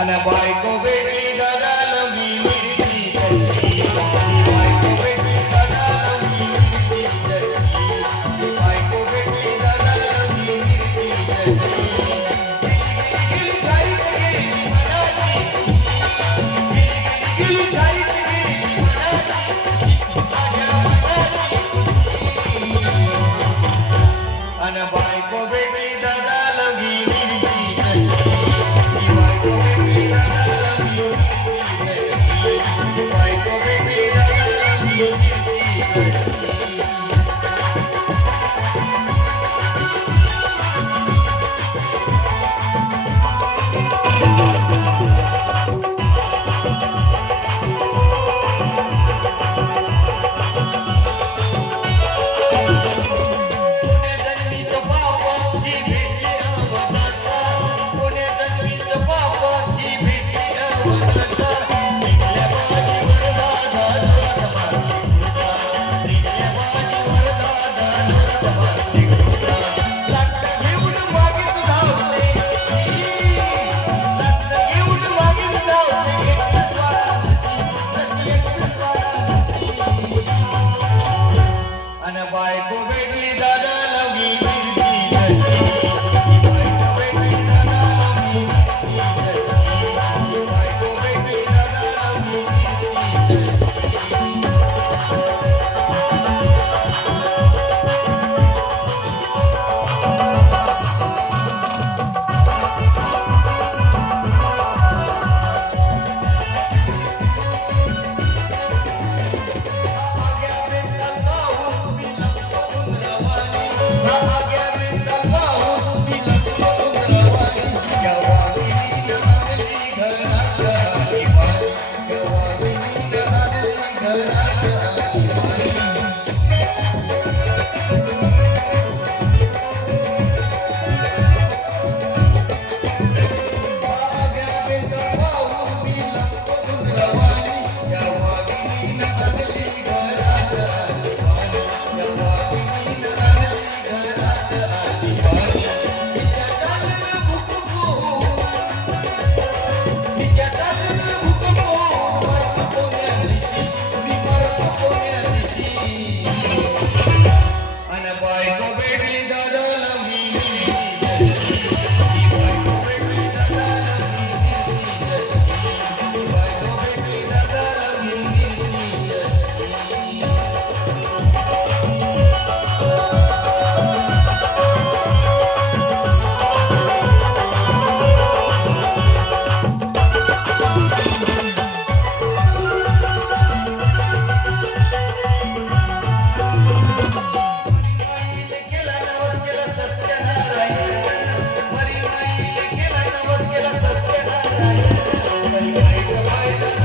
अन बायको भेटली दादा लंगी मिरची कशी बायको भेटली दादा लंगी मिरची कशी बायको भेटली दादा लंगी मिरची कशी गेली सारी गेली मनाची गेली सारी गेली मनाची माझ्या मनाची अन बायको भेटली दादा लंगी मिरची कशी बायको भेटली दादा लंगी मिरची कशी बायको भेटली दादा लंगी मिरची कशी बायको भेटली दादा लंगी मिरची बायको भेटली दादा लंगी मिरची कशी बायको भेटली दादा लंगी मिरची कशी बायको भेटली दादा लंगी मिरची कशी Bye.